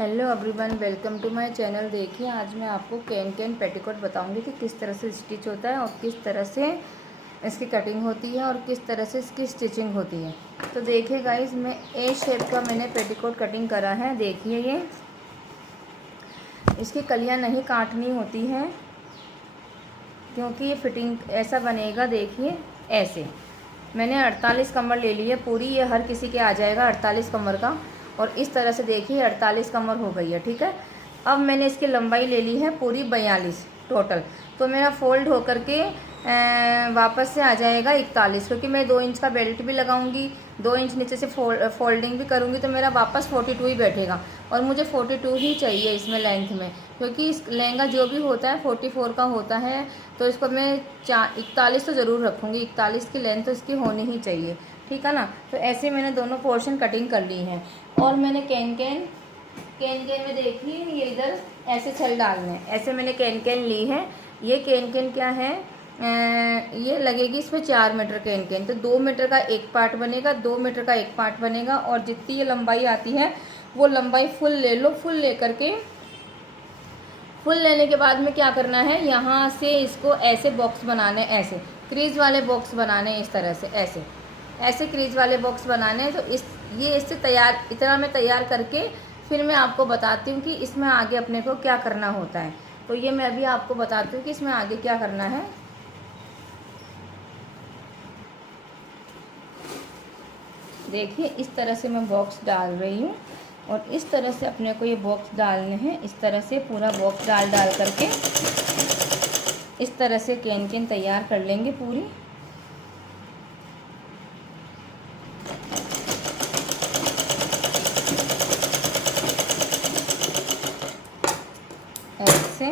Hello everyone, welcome to my channel. देखिए, आज मैं आपको कैन पेटीकोट बताऊंगी कि किस तरह से स्टिच होता है और किस तरह से इसकी कटिंग होती है और किस तरह से इसकी स्टिचिंग होती है। तो देखिए गाइस, मैं ए शेप का मैंने पेटीकोट कटिंग करा है। देखिए, ये इसकी कलियां नहीं काटनी होती हैं क्योंकि ये फिटिंग ऐसा बनेगा। देखिए, ऐसे मैंने 48 कमर ले ली है पूरी। ये हर किसी के आ जाएगा 48 कमर का। और इस तरह से देखिए 48 कमर हो गई है, ठीक है। अब मैंने इसकी लंबाई ले ली है पूरी 42 टोटल। तो मेरा फोल्ड होकर के वापस से आ जाएगा 41, क्योंकि मैं 2 इंच का बेल्ट भी लगाऊंगी, 2 इंच नीचे से फोल्डिंग भी करूंगी, तो मेरा वापस 42 ही बैठेगा। और मुझे 42 ही चाहिए इसमें लेंथ में, क्योंकि इस लहंगा जो भी होता है 44 का होता है। तो इसको मैं 41 तो ज़रूर रखूँगी, 41 की लेंथ तो इसकी होनी ही चाहिए, ठीक है ना। तो ऐसे मैंने दोनों पोर्शन कटिंग कर ली हैं। और मैंने कैन में देखिए, ये इधर ऐसे छल डालने हैं। ऐसे मैंने कैन ली है। ये कैन क्या है, ये लगेगी इसमें 4 मीटर कैन। तो 2 मीटर का एक पार्ट बनेगा, 2 मीटर का एक पार्ट बनेगा। और जितनी ये लंबाई आती है वो लंबाई फुल ले लो। फुल लेकर के, फुल लेने के बाद में क्या करना है, यहाँ से इसको ऐसे बॉक्स बनाने, ऐसे क्रीज वाले बॉक्स बनाने, इस तरह से ऐसे क्रीज वाले बॉक्स बनाने। तो ये इससे तैयार, इतना मैं तैयार करके फिर मैं आपको बताती हूँ कि इसमें आगे अपने को क्या करना होता है। तो ये मैं अभी आपको बताती हूँ कि इसमें आगे क्या करना है। देखिए, इस तरह से मैं बॉक्स डाल रही हूँ और इस तरह से अपने को ये बॉक्स डालने हैं। इस तरह से पूरा बॉक्स डाल करके इस तरह से कैन तैयार कर लेंगे पूरी। ऐसे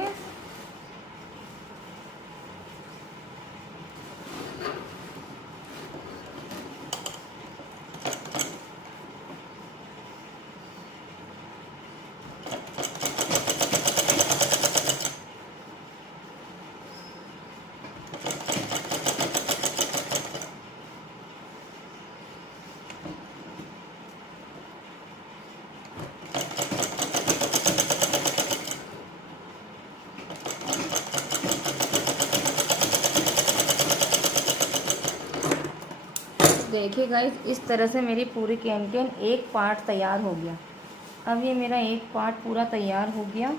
देखिए गाइस, इस तरह से मेरी पूरी कैन एक पार्ट तैयार हो गया। अब ये मेरा एक पार्ट पूरा तैयार हो गया।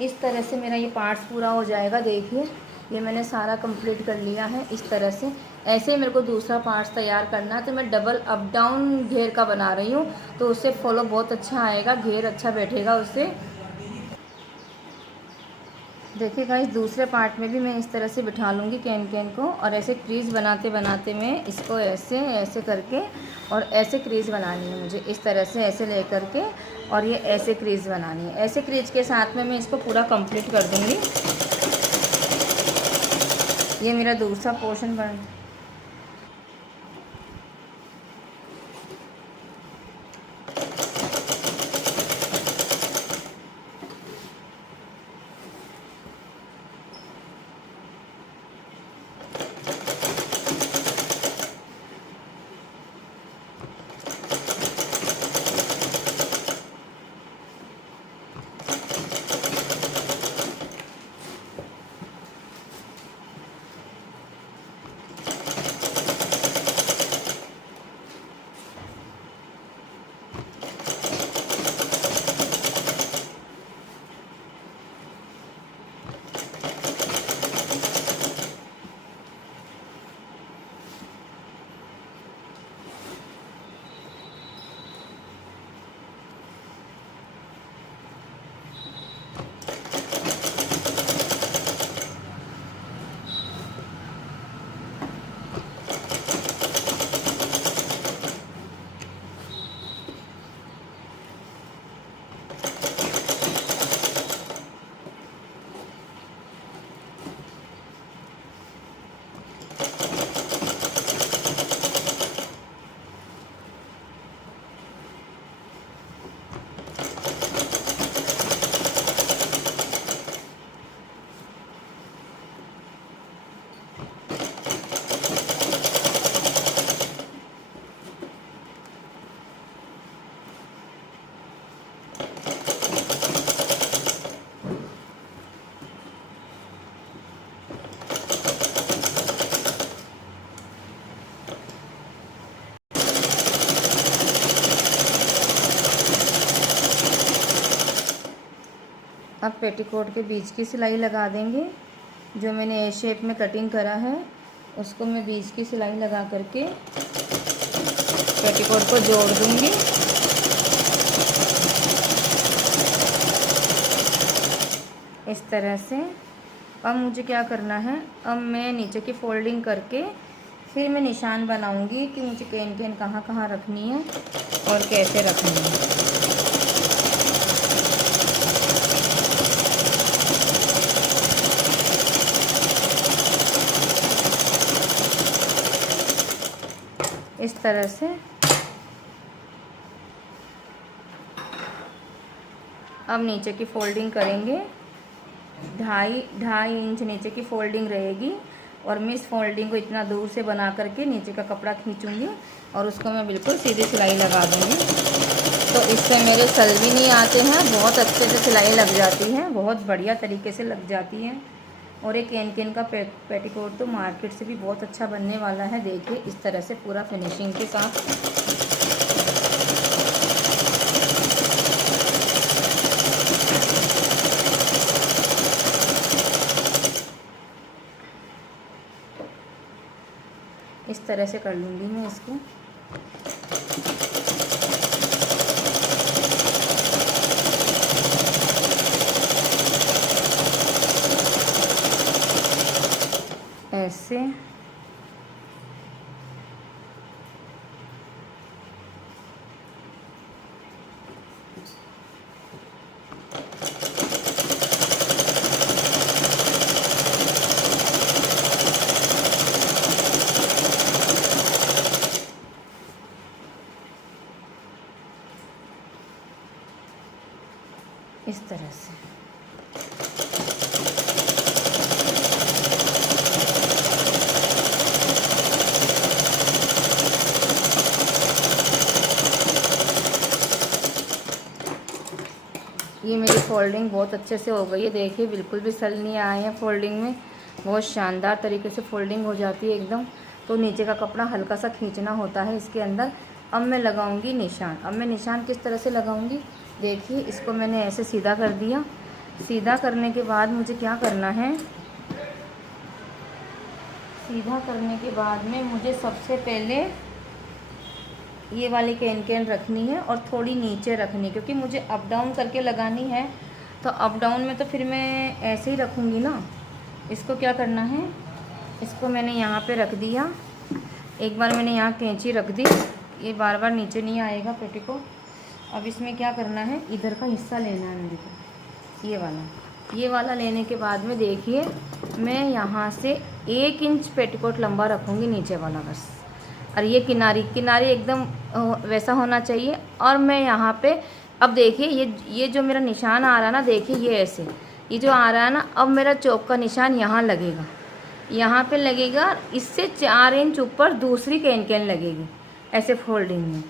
इस तरह से मेरा ये पार्ट्स पूरा हो जाएगा। देखिए, ये मैंने सारा कंप्लीट कर लिया है इस तरह से। ऐसे ही मेरे को दूसरा पार्ट्स तैयार करना है। तो मैं डबल अप डाउन घेर का बना रही हूँ, तो उससे फॉलो बहुत अच्छा आएगा, घेर अच्छा बैठेगा उससे। देखिए गाइस, दूसरे पार्ट में भी मैं इस तरह से बिठा लूँगी कैन को। और ऐसे क्रीज बनाते बनाते मैं इसको ऐसे करके, और ऐसे क्रीज बनानी है मुझे इस तरह से, ऐसे ले करके। और ये ऐसे क्रीज बनानी है। ऐसे क्रीज के साथ में मैं इसको पूरा कंप्लीट कर दूँगी। ये मेरा दूसरा पोर्शन बन। अब पेटीकोट के बीच की सिलाई लगा देंगे। जो मैंने ए शेप में कटिंग करा है उसको मैं बीच की सिलाई लगा करके पेटीकोट को जोड़ दूंगी। इस तरह से। अब मुझे क्या करना है, अब मैं नीचे की फोल्डिंग करके फिर मैं निशान बनाऊंगी कि मुझे केन केन कहाँ कहाँ रखनी है और कैसे रखनी है। इस तरह से। अब नीचे की फोल्डिंग करेंगे, 2.5 इंच नीचे की फोल्डिंग रहेगी और मैं इस फोल्डिंग को इतना दूर से बना करके नीचे का कपड़ा खींचूंगी और उसको मैं बिल्कुल सीधी सिलाई लगा दूंगी। तो इससे मेरे सल भी नहीं आते हैं, बहुत अच्छे से सिलाई लग जाती है, बहुत बढ़िया तरीके से लग जाती है। और एक केन केन का पेटीकोट तो मार्केट से भी बहुत अच्छा बनने वाला है। देखिए इस तरह से पूरा फिनिशिंग के साथ। इस तरह से कर लूँगी मैं इसको। ऐसे। इस तरह से। ये मेरी फोल्डिंग बहुत अच्छे से हो गई है। देखिए बिल्कुल भी सल नहीं आए हैं फोल्डिंग में, बहुत शानदार तरीके से फोल्डिंग हो जाती है एकदम। तो नीचे का कपड़ा हल्का सा खींचना होता है इसके अंदर। अब मैं लगाऊंगी निशान। अब मैं निशान किस तरह से लगाऊंगी, देखिए इसको मैंने ऐसे सीधा कर दिया। सीधा करने के बाद मुझे क्या करना है, सीधा करने के बाद में मुझे सबसे पहले ये वाली केन केन रखनी है और थोड़ी नीचे रखनी, क्योंकि मुझे अप डाउन करके लगानी है। तो अप डाउन में तो फिर मैं ऐसे ही रखूँगी ना। इसको क्या करना है, इसको मैंने यहाँ पे रख दिया। एक बार मैंने यहाँ कैंची रख दी, ये बार बार नीचे नहीं आएगा पेटीकोट। अब इसमें क्या करना है, इधर का हिस्सा लेना है मेरे को, ये वाला लेने के बाद में देखिए मैं यहाँ से 1 इंच पेटीकोट लंबा रखूँगी नीचे वाला बस। और ये किनारी एकदम वैसा होना चाहिए। और मैं यहाँ पे अब देखिए ये जो मेरा निशान आ रहा है ना, देखिए ये ऐसे, ये जो आ रहा है ना, अब मेरा चौक का निशान यहाँ लगेगा, यहाँ पे लगेगा। इससे 4 इंच ऊपर दूसरी कैन कैन लगेगी ऐसे फोल्डिंग में।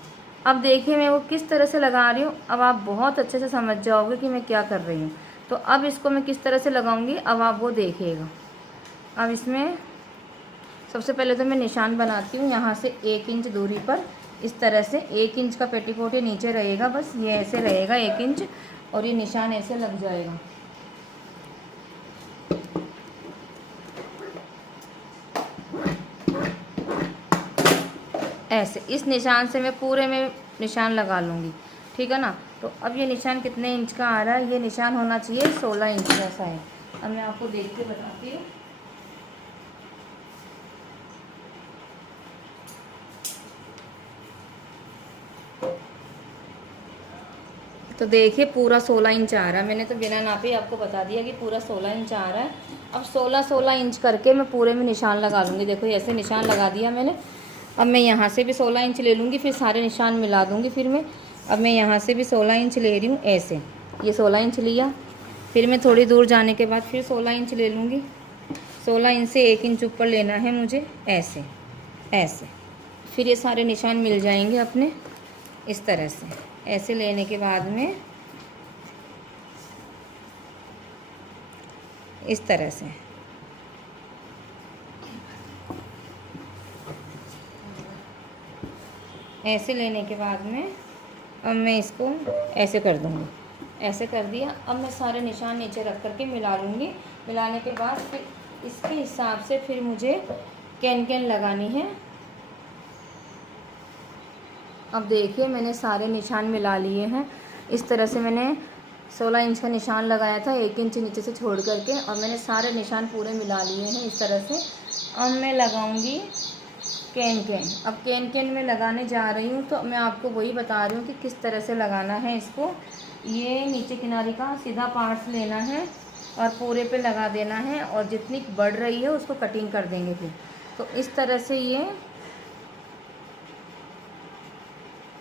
अब देखिए मैं वो किस तरह से लगा रही हूँ, अब आप बहुत अच्छे से समझ जाओगे कि मैं क्या कर रही हूँ। तो अब इसको मैं किस तरह से लगाऊंगी, अब आप वो देखिएगा। अब इसमें सबसे पहले तो मैं निशान बनाती हूँ यहाँ से 1 इंच दूरी पर। इस तरह से 1 इंच का पेटीकोट ये नीचे रहेगा, बस ये ऐसे रहेगा 1 इंच, और ये निशान ऐसे लग जाएगा। ऐसे इस निशान से मैं पूरे में निशान लगा लूँगी, ठीक है ना। तो अब ये निशान कितने इंच का आ रहा है, ये निशान होना चाहिए 16 इंच जैसा है। अब मैं आपको देख के बताती हूँ। तो देखिए पूरा 16 इंच आ रहा है। मैंने तो बिना नापे आपको बता दिया कि पूरा 16 इंच आ रहा है। अब 16 इंच करके मैं पूरे में निशान लगा लूँगी। देखो ऐसे निशान लगा दिया मैंने। अब मैं यहाँ से भी 16 इंच ले लूँगी, फिर सारे निशान मिला दूँगी। फिर मैं अब मैं यहाँ से भी 16 इंच ले रही हूँ ऐसे, ये 16 इंच लिया। फिर मैं थोड़ी दूर जाने के बाद फिर 16 इंच ले लूँगी। 16 इंच से 1 इंच ऊपर लेना है मुझे, ऐसे ऐसे। फिर ये सारे निशान मिल जाएंगे अपने इस तरह से। ऐसे लेने के बाद में इस तरह से ऐसे लेने के बाद में अब मैं इसको ऐसे कर दूँगी। ऐसे कर दिया। अब मैं सारे निशान नीचे रख करके मिला लूँगी। मिलाने के बाद फिर इसके हिसाब से फिर मुझे कैन लगानी है। अब देखिए मैंने सारे निशान मिला लिए हैं। इस तरह से मैंने 16 इंच का निशान लगाया था, 1 इंच नीचे से छोड़ करके, और मैंने सारे निशान पूरे मिला लिए हैं इस तरह से। अब मैं लगाऊंगी कैन। अब कैन में लगाने जा रही हूँ, तो मैं आपको वही बता रही हूँ कि किस तरह से लगाना है इसको। ये नीचे किनारे का सीधा पार्ट्स लेना है और पूरे पे लगा देना है, और जितनी बढ़ रही है उसको कटिंग कर देंगे फिर। तो इस तरह से ये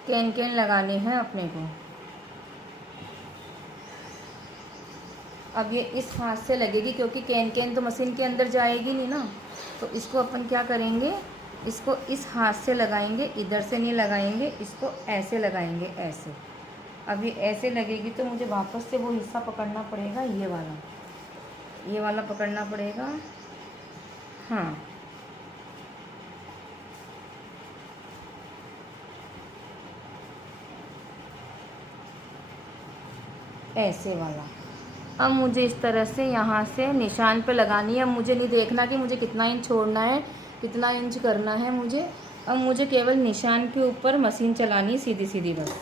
कैन लगाने हैं अपने को। अब ये इस हाथ से लगेगी, क्योंकि कैन तो मशीन के अंदर जाएगी नहीं ना, तो इसको अपन क्या करेंगे, इसको इस हाथ से लगाएंगे, इधर से नहीं लगाएंगे, इसको ऐसे लगाएंगे, ऐसे। अब ये ऐसे लगेगी तो मुझे वापस से वो हिस्सा पकड़ना पड़ेगा, ये वाला पकड़ना पड़ेगा। हाँ, ऐसे वाला। अब मुझे इस तरह से यहाँ से निशान पे लगानी है। अब मुझे नहीं देखना कि मुझे कितना इंच छोड़ना है, कितना इंच करना है मुझे। अब मुझे केवल निशान के ऊपर मशीन चलानी, सीधी सीधी बस।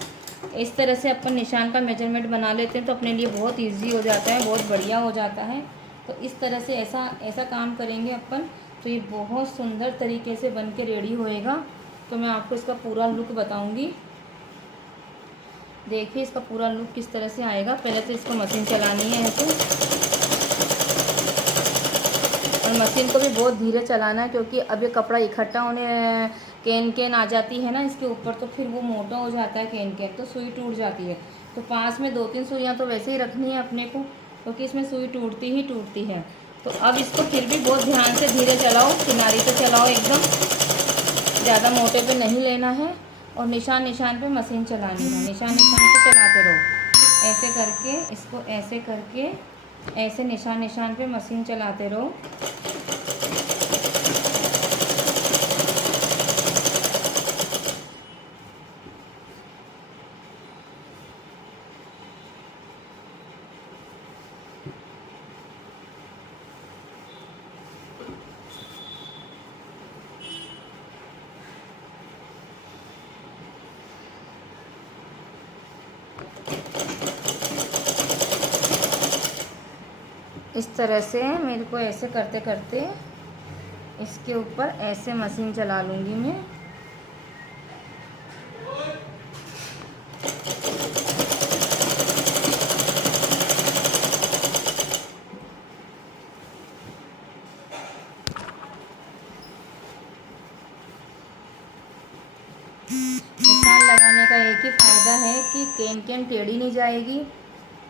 इस तरह से अपन निशान का मेजरमेंट बना लेते हैं तो अपने लिए बहुत इजी हो जाता है, बहुत बढ़िया हो जाता है। तो इस तरह से ऐसा काम करेंगे अपन, तो ये बहुत सुंदर तरीके से बन के रेडी होएगा। तो मैं आपको इसका पूरा लुक बताऊँगी। देखिए इसका पूरा लुक किस तरह से आएगा। पहले तो इसको मशीन चलानी है ऐसे, और मशीन को भी बहुत धीरे चलाना है, क्योंकि अब ये कपड़ा इकट्ठा होने कैन आ जाती है ना इसके ऊपर, तो फिर वो मोटा हो जाता है कैन, तो सुई टूट जाती है। तो पास में 2-3 सुइयाँ तो वैसे ही रखनी है अपने को, क्योंकि इसमें सुई टूटती है। तो अब इसको फिर भी बहुत ध्यान से धीरे चलाओ, किनारी से चलाओ एकदम, ज़्यादा मोटे पे नहीं लेना है। और निशान पे मशीन चलानी है, निशान पे चलाते रहो, ऐसे करके इसको, ऐसे करके ऐसे निशान पे मशीन चलाते रहो। इस तरह से मेरे को ऐसे करते करते इसके ऊपर ऐसे मशीन चला लूँगी मैं। निशान लगाने का एक ही फ़ायदा है कि कैन टेढ़ी नहीं जाएगी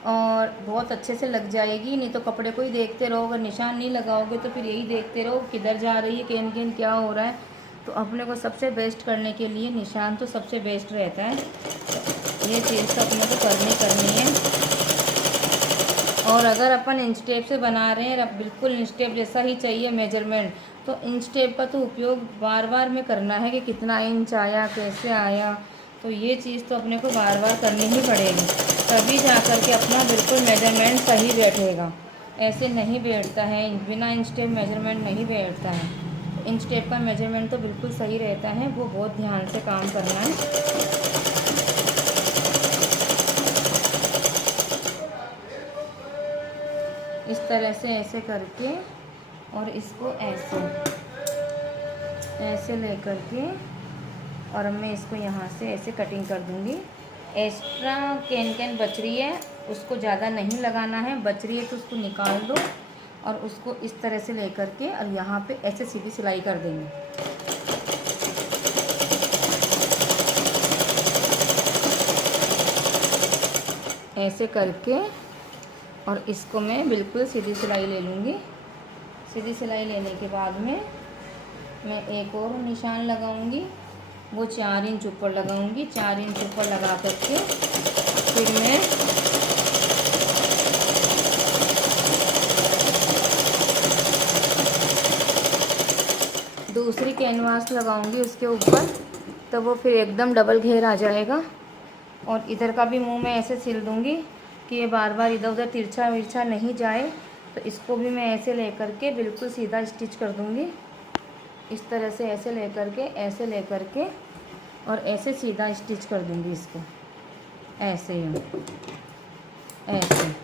और बहुत अच्छे से लग जाएगी। नहीं तो कपड़े को ही देखते रहो, अगर निशान नहीं लगाओगे तो फिर यही देखते रहो किधर जा रही है कैन, क्या हो रहा है। तो अपने को सबसे बेस्ट करने के लिए निशान तो सबसे बेस्ट रहता है। तो ये चीज़ तो अपने को करनी है। और अगर अपन इंच टेप से बना रहे हैं, अब बिल्कुल इंच टेप जैसा ही चाहिए मेजरमेंट, तो इंच टेप का तो उपयोग बार बार में करना है कि कितना इंच आया, कैसे आया। तो ये चीज़ तो अपने को बार बार करनी ही पड़ेगी, तभी जा कर के अपना बिल्कुल मेजरमेंट सही बैठेगा। ऐसे नहीं बैठता है, बिना इंच टेप मेजरमेंट नहीं बैठता है। इंच टेप का मेजरमेंट तो बिल्कुल सही रहता है, वो बहुत ध्यान से काम करना है। इस तरह से ऐसे करके, और इसको ऐसे ले करके, और मैं इसको यहाँ से ऐसे कटिंग कर दूँगी। एक्स्ट्रा कैन बच रही है, उसको ज़्यादा नहीं लगाना है, बच रही है तो उसको निकाल दो, और उसको इस तरह से ले करके और यहाँ पे ऐसे सीधी सिलाई कर देंगे। ऐसे करके, और इसको मैं बिल्कुल सीधी सिलाई ले लूँगी। सीधी सिलाई लेने के बाद में मैं एक और निशान लगाऊंगी, वो 4 इंच ऊपर लगाऊंगी। 4 इंच ऊपर लगा करके फिर मैं दूसरी कैनवास लगाऊंगी उसके ऊपर, तो वो फिर एकदम डबल घेर आ जाएगा। और इधर का भी मुंह मैं ऐसे सिल दूंगी, कि ये बार बार इधर उधर तिरछा विरछा नहीं जाए। तो इसको भी मैं ऐसे लेकर के बिल्कुल सीधा स्टिच कर दूँगी। इस तरह से ऐसे लेकर के और ऐसे सीधा स्टिच कर दूँगी इसको, ऐसे ही, ऐसे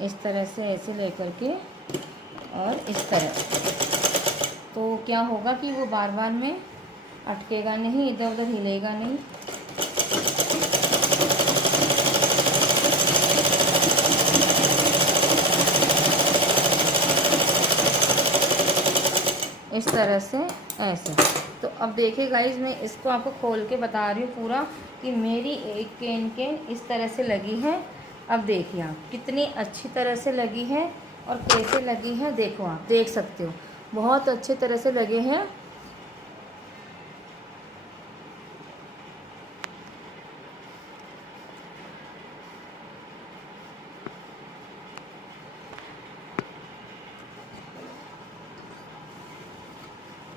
इस तरह से ऐसे लेकर के और इस तरह। तो क्या होगा कि वो बार बार में अटकेगा नहीं, इधर उधर हिलेगा नहीं। इस तरह से ऐसे। तो अब देखिए गाइज, मैं इसको आपको खोल के बता रही हूँ पूरा कि मेरी एक केन इस तरह से लगी है। अब देखिए आप कितनी अच्छी तरह से लगी है और कैसे लगी है, देखो आप देख सकते हो, बहुत अच्छे तरह से लगे हैं।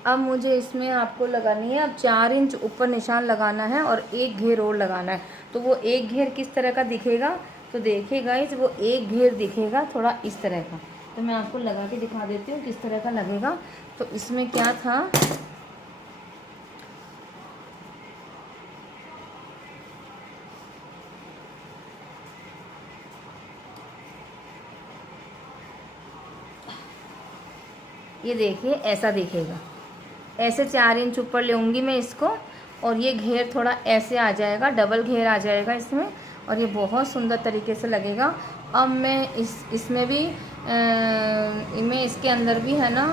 अब मुझे इसमें आपको लगानी है, अब 4 इंच ऊपर निशान लगाना है और एक घेर और लगाना है। तो वो एक घेर किस तरह का दिखेगा, तो देखिए गाइस, वो एक घेर दिखेगा थोड़ा इस तरह का। तो मैं आपको लगा के दिखा देती हूँ किस तरह का लगेगा। तो इसमें क्या था, ये देखिए ऐसा दिखेगा। ऐसे 4 इंच ऊपर लेऊंगी मैं इसको और ये घेर थोड़ा ऐसे आ जाएगा, डबल घेर आ जाएगा इसमें और ये बहुत सुंदर तरीके से लगेगा। अब मैं इसमें भी मैं इसके अंदर भी है ना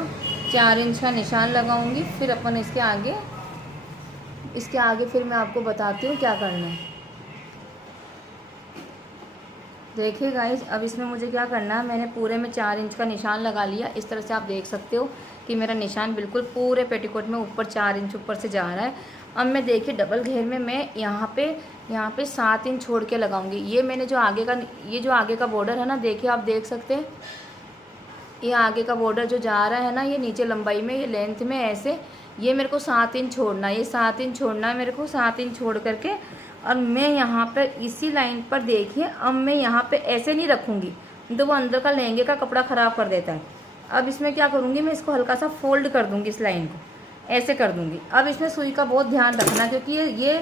4 इंच का निशान लगाऊंगी। फिर अपन इसके आगे फिर मैं आपको बताती हूँ क्या करना है। देखिए गाइस, अब इसमें मुझे क्या करना है, मैंने पूरे में 4 इंच का निशान लगा लिया। इस तरह से आप देख सकते हो कि मेरा निशान बिल्कुल पूरे पेटीकोट में ऊपर 4 इंच ऊपर से जा रहा है। अब मैं देखिए डबल घेर में मैं यहाँ पे 7 इंच छोड़ के लगाऊंगी। ये मैंने जो आगे का बॉर्डर है ना, देखिए आप देख सकते हैं, ये आगे का बॉर्डर जो जा रहा है ना, ये नीचे लंबाई में, ये लेंथ में ऐसे, ये मेरे को 7 इंच छोड़ना है, ये 7 इंच छोड़ना है मेरे को। 7 इंच छोड़ करके और मैं यहाँ पर इसी लाइन पर देखिए, अब मैं यहाँ पे ऐसे नहीं रखूँगी, तो वो अंदर का लहंगे का कपड़ा ख़राब कर देता है। अब इसमें क्या करूँगी, मैं इसको हल्का सा फोल्ड कर दूँगी, इस लाइन को ऐसे कर दूँगी। अब इसमें सुई का बहुत ध्यान रखना, क्योंकि ये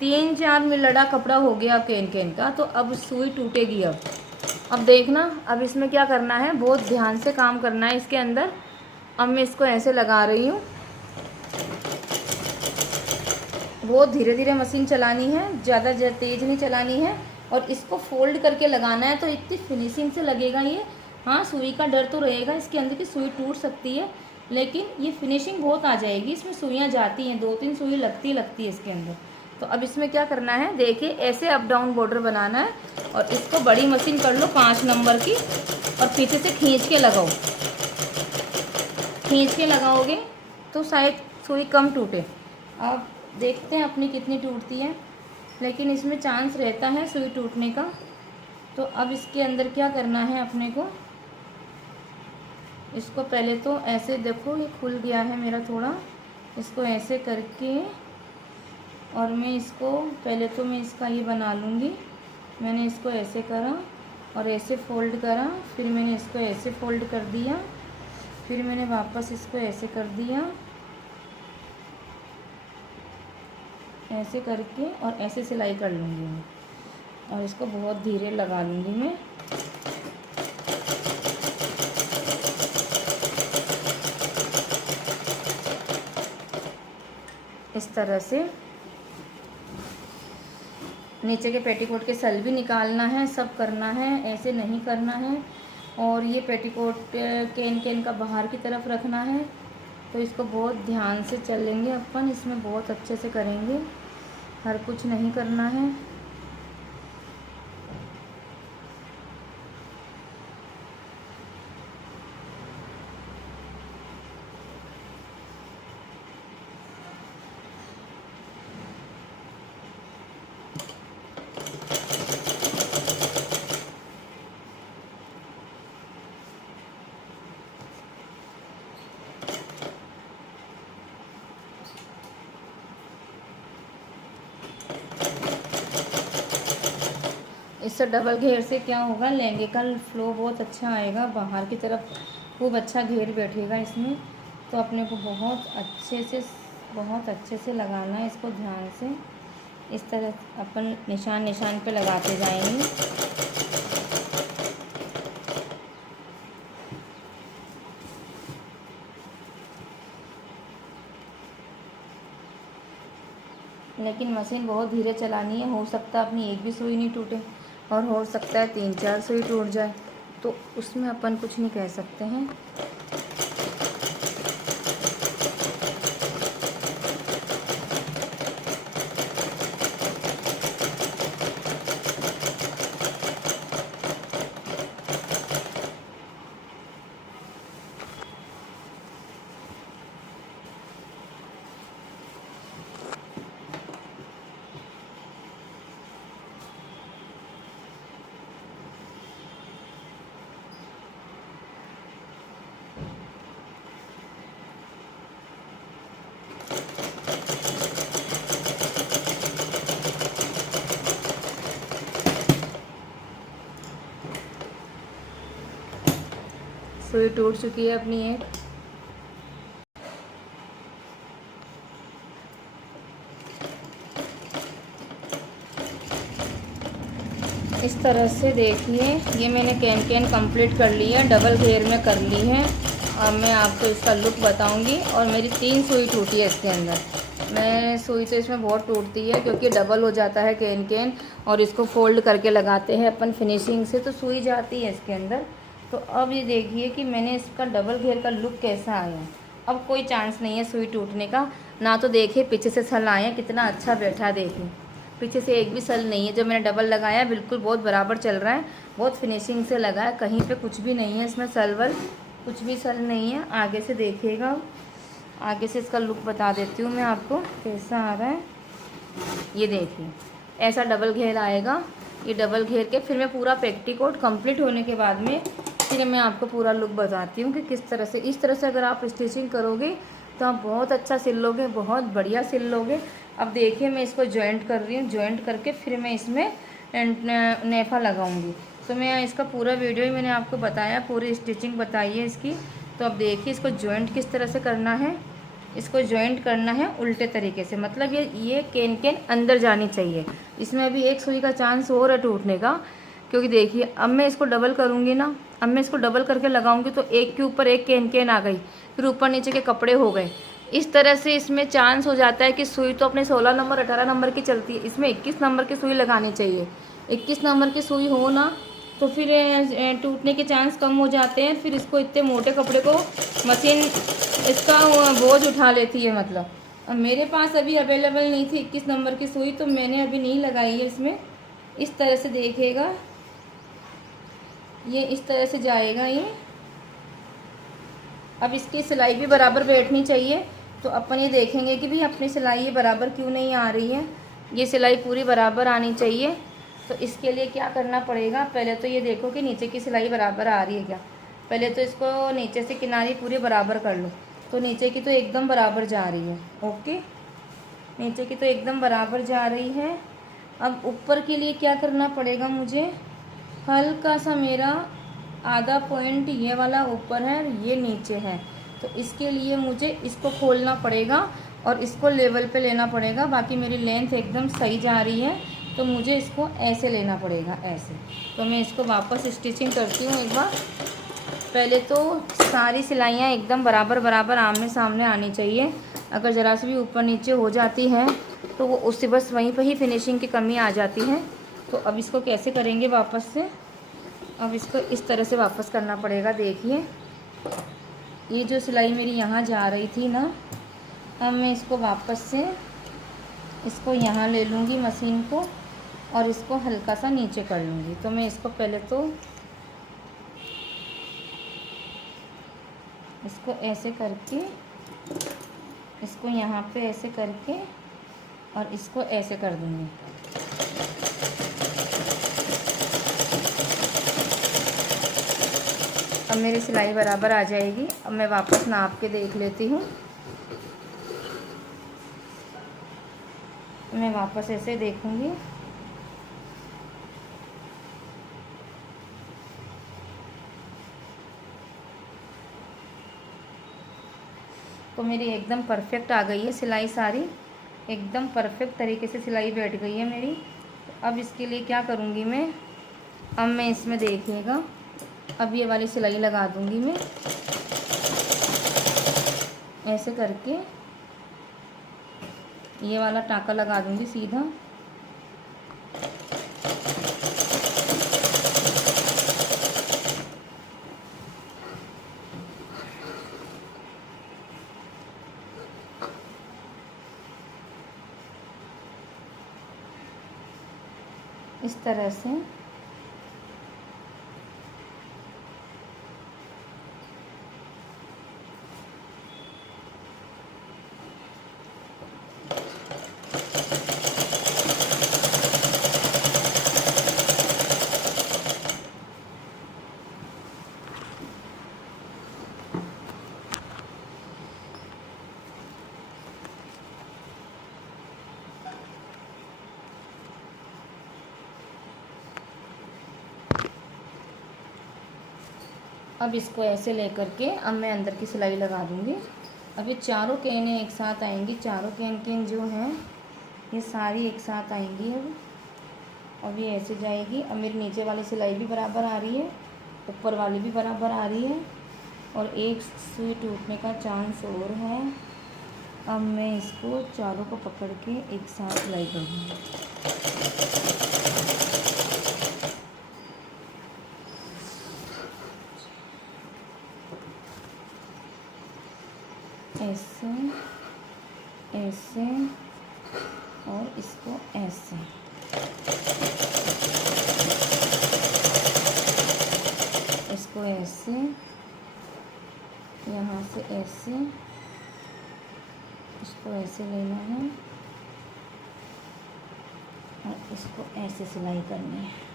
3-4 मिलड़ा कपड़ा हो गया केन का, तो अब सुई टूटेगी। अब देखना, अब इसमें क्या करना है, बहुत ध्यान से काम करना है इसके अंदर। अब मैं इसको ऐसे लगा रही हूँ, बहुत धीरे धीरे मशीन चलानी है, ज़्यादा तेज़ नहीं चलानी है। और इसको फोल्ड करके लगाना है, तो इतनी फिनिशिंग से लगेगा ये। हाँ, सुई का डर तो रहेगा इसके अंदर की सुई टूट सकती है, लेकिन ये फिनिशिंग बहुत आ जाएगी। इसमें सुइयाँ जाती हैं, 2-3 सुई लगती है इसके अंदर। तो अब इसमें क्या करना है, देखिए ऐसे अप डाउन बॉर्डर बनाना है और इसको बड़ी मशीन कर लो 5 नंबर की और पीछे से खींच के लगाओ। खींच के लगाओगे तो शायद सुई कम टूटे। अब देखते हैं अपनी कितनी टूटती है, लेकिन इसमें चांस रहता है सुई टूटने का। तो अब इसके अंदर क्या करना है अपने को, इसको पहले तो ऐसे देखो, ये खुल गया है मेरा थोड़ा, इसको ऐसे करके और मैं इसको पहले तो मैं इसका ये बना लूँगी। मैंने इसको ऐसे करा और ऐसे फोल्ड करा, फिर मैंने इसको ऐसे फोल्ड कर दिया, फिर मैंने वापस इसको ऐसे कर दिया, ऐसे करके और ऐसे सिलाई कर लूँगी मैं और इसको बहुत धीरे लगा लूँगी मैं। इस तरह से नीचे के पेटीकोट के सल भी निकालना है, सब करना है, ऐसे नहीं करना है। और ये पेटीकोट केन का बाहर की तरफ रखना है। तो इसको बहुत ध्यान से चलेंगे अपन, इसमें बहुत अच्छे से करेंगे, हर कुछ नहीं करना है। इससे डबल घेर से क्या होगा, लहंगे का फ्लो बहुत अच्छा आएगा, बाहर की तरफ खूब अच्छा घेर बैठेगा इसमें। तो अपने को बहुत अच्छे से लगाना है इसको ध्यान से। इस तरह अपन निशान निशान पे लगाते जाएंगे। लेकिन मशीन बहुत धीरे चलानी है, हो सकता है अपनी एक भी सुई नहीं टूटे और हो सकता है 3-4 सुई टूट जाए, तो उसमें अपन कुछ नहीं कह सकते हैं। सुई टूट चुकी है अपनी एक। इस तरह से देखिए, ये मैंने कैन कंप्लीट कर ली है, डबल घेर में कर ली है। अब मैं आपको इसका लुक बताऊंगी। और मेरी 3 सुई टूटी है इसके अंदर। मैं सुई तो इसमें बहुत टूटती है क्योंकि डबल हो जाता है कैन और इसको फोल्ड करके लगाते हैं अपन फिनिशिंग से, तो सुई जाती है इसके अंदर। तो अब ये देखिए कि मैंने इसका डबल घेर का लुक कैसा आया। अब कोई चांस नहीं है सुई टूटने का। ना तो देखिए पीछे से सल आए कितना अच्छा बैठा, देखिए पीछे से एक भी सल नहीं है। जो मैंने डबल लगाया बिल्कुल बहुत बराबर चल रहा है, बहुत फिनिशिंग से लगा है, कहीं पे कुछ भी नहीं है इसमें सल वल, कुछ भी सल नहीं है। आगे से देखिएगा, आगे से इसका लुक बता देती हूँ मैं आपको कैसा आ रहा है। ये देखिए ऐसा डबल घेर आएगा। ये डबल घेर के फिर मैं पूरा पेटीकोट कंप्लीट होने के बाद में फिर मैं आपको पूरा लुक बताती हूँ कि किस तरह से। इस तरह से अगर आप स्टिचिंग करोगे तो आप बहुत अच्छा सिल लोगे, बहुत बढ़िया सिल लोगे। अब देखिए मैं इसको जॉइंट कर रही हूँ, जॉइंट करके फिर मैं इसमें नेफा लगाऊंगी। तो मैं इसका पूरा वीडियो ही मैंने आपको बताया, पूरी स्टिचिंग बताई है इसकी। तो अब देखिए इसको जॉइंट किस तरह से करना है। इसको जॉइंट करना है उल्टे तरीके से, मतलब ये कैन अंदर जानी चाहिए। इसमें अभी एक सुई का चांस और है टूटने का, क्योंकि देखिए अब मैं इसको डबल करूँगी ना, अब मैं इसको डबल करके लगाऊंगी तो एक के ऊपर एक कैन आ गई, फिर ऊपर नीचे के कपड़े हो गए। इस तरह से इसमें चांस हो जाता है कि सुई तो अपने 16 नंबर 18 नंबर की चलती है, इसमें 21 नंबर की सुई लगानी चाहिए। 21 नंबर की सुई हो ना तो फिर टूटने के चांस कम हो जाते हैं। फिर इसको इतने मोटे कपड़े को मशीन इसका बोझ उठा लेती है। मतलब अब मेरे पास अभी अवेलेबल नहीं थी 21 नंबर की सुई, तो मैंने अभी नहीं लगाई है इसमें। इस तरह से देखिएगा, ये इस तरह से जाएगा ये। अब इसकी सिलाई भी बराबर बैठनी चाहिए, तो अपन ये देखेंगे कि भाई अपनी सिलाई ये बराबर क्यों नहीं आ रही है। ये सिलाई पूरी बराबर आनी चाहिए। तो इसके लिए क्या करना पड़ेगा, पहले तो ये देखो कि नीचे की सिलाई बराबर आ रही है क्या। पहले तो इसको नीचे से किनारी पूरी बराबर कर लो। तो नीचे की तो एकदम बराबर जा रही है, ओके, नीचे की तो एकदम बराबर जा रही है। अब ऊपर के लिए क्या करना पड़ेगा मुझे, हल्का सा मेरा आधा पॉइंट ये वाला ऊपर है, ये नीचे है, तो इसके लिए मुझे इसको खोलना पड़ेगा और इसको लेवल पे लेना पड़ेगा। बाकी मेरी लेंथ एकदम सही जा रही है, तो मुझे इसको ऐसे लेना पड़ेगा, ऐसे। तो मैं इसको वापस स्टिचिंग करती हूँ एक बार। पहले तो सारी सिलाइयाँ एकदम बराबर बराबर आमने सामने आनी चाहिए। अगर ज़रा सी भी ऊपर नीचे हो जाती है तो वो उससे बस वहीं पर ही फिनिशिंग की कमी आ जाती है। तो अब इसको कैसे करेंगे वापस से, अब इसको इस तरह से वापस करना पड़ेगा। देखिए ये जो सिलाई मेरी यहाँ जा रही थी ना, अब मैं इसको वापस से इसको यहाँ ले लूँगी मशीन को और इसको हल्का सा नीचे कर लूँगी। तो मैं इसको पहले तो इसको ऐसे करके, इसको यहाँ पे ऐसे करके और इसको ऐसे कर दूँगी। अब मेरी सिलाई बराबर आ जाएगी। अब मैं वापस नाप के देख लेती हूँ। मैं वापस ऐसे देखूँगी, तो मेरी एकदम परफेक्ट आ गई है सिलाई सारी, एकदम परफेक्ट तरीके से सिलाई बैठ गई है मेरी। अब इसके लिए क्या करूँगी मैं, अब मैं इसमें देखिएगा, अब ये वाली सिलाई लगा दूँगी मैं ऐसे करके, ये वाला टाँका लगा दूँगी सीधा। इस तरह से अब इसको ऐसे लेकर के अब मैं अंदर की सिलाई लगा दूँगी। अब ये चारों केनें एक साथ आएंगी, चारों केन जो हैं ये सारी एक साथ आएंगी। अब ये ऐसे जाएगी। अब मेरी नीचे वाली सिलाई भी बराबर आ रही है, ऊपर वाली भी बराबर आ रही है, और एक सुई टूटने का चांस और है। अब मैं इसको चारों को पकड़ के एक साथ सिलाई करूँगी। ऐसे ऐसे और इसको ऐसे, इसको ऐसे, यहाँ से ऐसे, इसको ऐसे लेना है और इसको ऐसे सिलाई करनी है।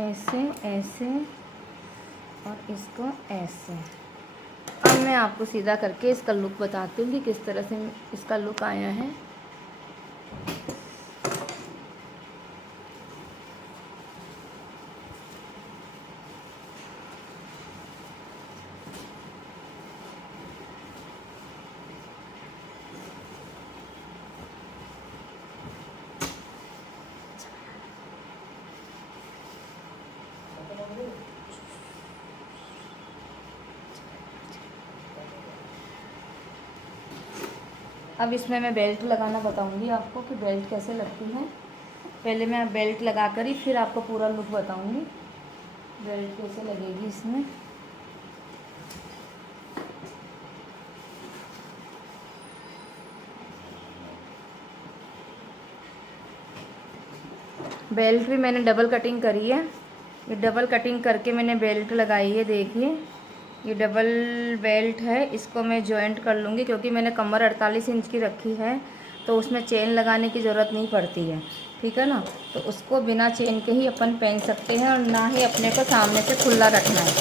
ऐसे ऐसे और इसको ऐसे। अब मैं आपको सीधा करके इसका लुक बताती हूँ कि किस तरह से इसका लुक आया है। अब इसमें मैं बेल्ट लगाना बताऊंगी आपको कि बेल्ट कैसे लगती है। पहले मैं बेल्ट लगा कर ही फिर आपको पूरा लुक बताऊंगी बेल्ट कैसे लगेगी इसमें। बेल्ट भी मैंने डबल कटिंग करी है। ये डबल कटिंग करके मैंने बेल्ट लगाई है। देखिए ये डबल बेल्ट है, इसको मैं जॉइंट कर लूँगी क्योंकि मैंने कमर 48 इंच की रखी है तो उसमें चेन लगाने की ज़रूरत नहीं पड़ती है, ठीक है ना। तो उसको बिना चेन के ही अपन पहन सकते हैं और ना ही अपने को सामने से खुला रखना है।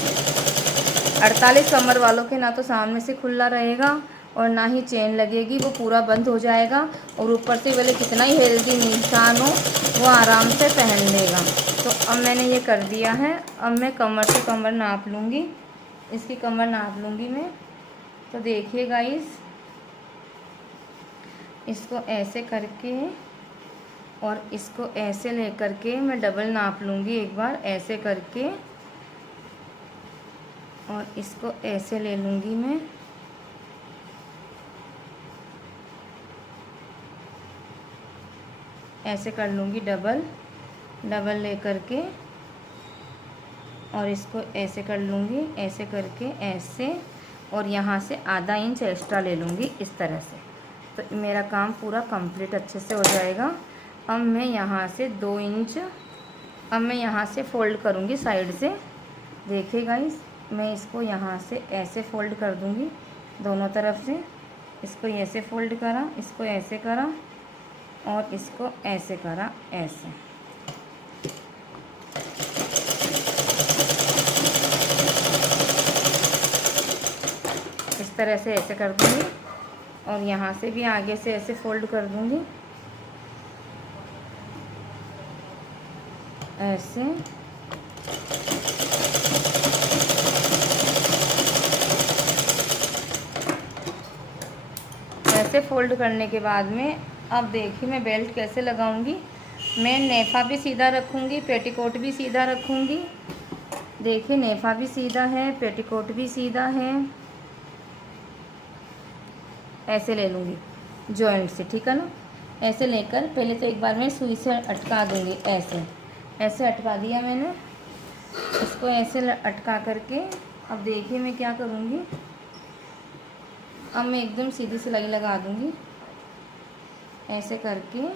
48 कमर वालों के ना तो सामने से खुला रहेगा और ना ही चेन लगेगी, वो पूरा बंद हो जाएगा और ऊपर से भले कितना ही हेल्दी इंसान हो वो आराम से पहन लेगा। तो अब मैंने ये कर दिया है। अब मैं कमर से कमर नाप लूँगी, इसकी कमर नाप लूँगी मैं। तो देखिए गाइस, इसको ऐसे करके और इसको ऐसे ले करके मैं डबल नाप लूँगी एक बार ऐसे करके, और इसको ऐसे ले लूँगी मैं। ऐसे कर लूँगी डबल ले करके और इसको ऐसे कर लूँगी, ऐसे करके ऐसे, और यहाँ से आधा इंच एक्स्ट्रा ले लूँगी इस तरह से। तो मेरा काम पूरा कंप्लीट अच्छे से हो जाएगा। अब मैं यहाँ से 2 इंच, अब मैं यहाँ से फ़ोल्ड करूँगी साइड से। देखिए गाइस, मैं इसको यहाँ से ऐसे फ़ोल्ड कर दूँगी दोनों तरफ से। इसको ऐसे फ़ोल्ड करा, इसको ऐसे करा और इसको ऐसे करा, ऐसे। इस तरह से ऐसे कर दूँगी और यहाँ से भी आगे से ऐसे फ़ोल्ड कर दूँगी, ऐसे। ऐसे फ़ोल्ड करने के बाद में अब देखिए मैं बेल्ट कैसे लगाऊंगी। मैं नेफा भी सीधा रखूंगी, पेटीकोट भी सीधा रखूंगी। देखिए नेफा भी सीधा है, पेटीकोट भी सीधा है। ऐसे ले लूँगी जॉइंट से, ठीक है ना। ऐसे लेकर पहले तो एक बार मैं सुई से अटका दूँगी, ऐसे ऐसे अटका दिया मैंने। इसको ऐसे अटका करके अब देखिए मैं क्या करूँगी। अब मैं एकदम सीधी सिलाई लगा दूँगी ऐसे करके।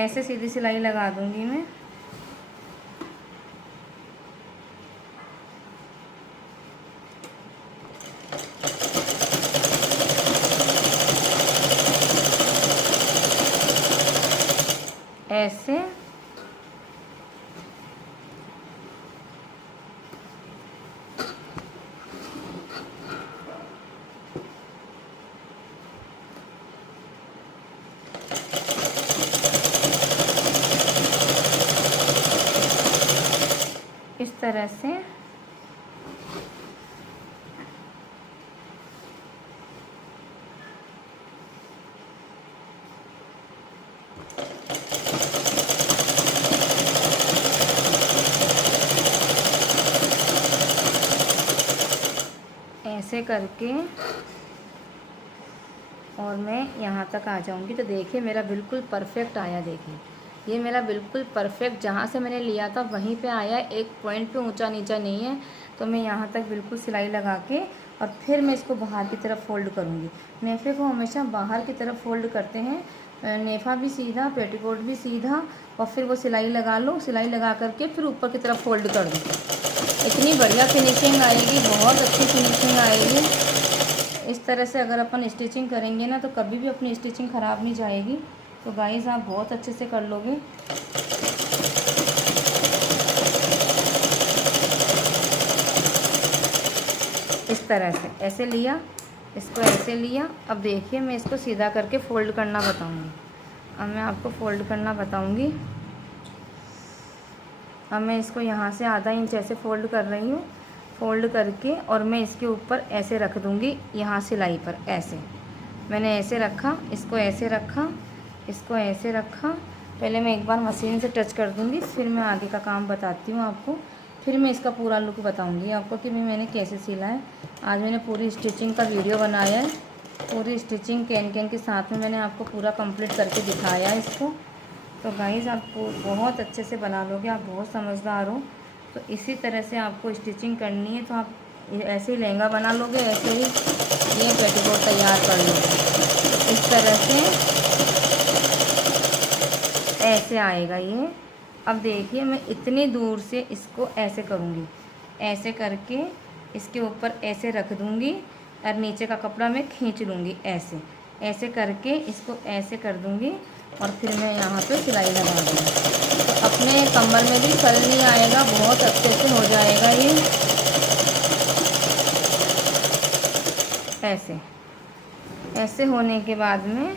ऐसे सीधी सिलाई लगा दूँगी मैं। ऐसे इस तरह से ऐसे करके और मैं यहाँ तक आ जाऊँगी। तो देखिए मेरा बिल्कुल परफेक्ट आया। देखिए ये मेरा बिल्कुल परफेक्ट, जहाँ से मैंने लिया था वहीं पे आया, एक पॉइंट पे ऊंचा नीचा नहीं है। तो मैं यहाँ तक बिल्कुल सिलाई लगा के और फिर मैं इसको बाहर की तरफ फ़ोल्ड करूँगी। नेफे को हमेशा बाहर की तरफ फ़ोल्ड करते हैं, नेफा भी सीधा, पेटीकोट भी सीधा, और फिर वो सिलाई लगा लो। सिलाई लगा करके फिर ऊपर की तरफ फ़ोल्ड कर दो। इतनी बढ़िया फिनिशिंग आएगी, बहुत अच्छी फिनिशिंग आएगी। इस तरह से अगर अपन स्टिचिंग करेंगे ना तो कभी भी अपनी स्टिचिंग ख़राब नहीं जाएगी। तो गाइस आप बहुत अच्छे से कर लोगे। इस तरह से ऐसे लिया, इसको ऐसे लिया। अब देखिए मैं इसको सीधा करके फ़ोल्ड करना बताऊंगी। अब मैं आपको फ़ोल्ड करना बताऊंगी। अब मैं इसको यहाँ से आधा इंच ऐसे फ़ोल्ड कर रही हूँ। फ़ोल्ड करके और मैं इसके ऊपर ऐसे रख दूँगी, यहाँ सिलाई पर ऐसे। मैंने ऐसे रखा, इसको ऐसे रखा, इसको ऐसे रखा। पहले मैं एक बार मशीन से टच कर दूँगी, फिर मैं आगे का काम बताती हूँ आपको। फिर मैं इसका पूरा लुक बताऊँगी आपको कि मैंने कैसे सिला है। आज मैंने पूरी स्टिचिंग का वीडियो बनाया है, पूरी स्टिचिंग कैन के साथ में मैंने आपको पूरा कंप्लीट करके दिखाया है इसको। तो गाइज़ आप बहुत अच्छे से बना लोगे, आप बहुत समझदार हो। तो इसी तरह से आपको स्टिचिंग करनी है। तो आप ऐसे ही लहंगा बना लोगे, ऐसे ही ये पेटीकोट तैयार कर लोगे। इस तरह से ऐसे आएगा ये। अब देखिए मैं इतनी दूर से इसको ऐसे करूँगी, ऐसे करके इसके ऊपर ऐसे रख दूँगी और नीचे का कपड़ा मैं खींच लूँगी, ऐसे ऐसे करके इसको ऐसे कर दूँगी और फिर मैं यहाँ पे सिलाई लगा दूँगी। तो अपने कमर में भी सल नहीं आएगा, बहुत अच्छे से हो जाएगा ये। ऐसे ऐसे होने के बाद में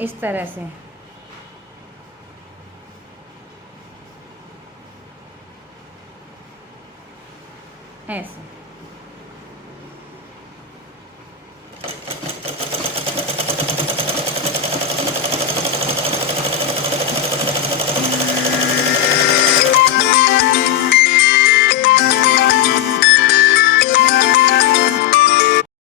इस तरह से ऐसे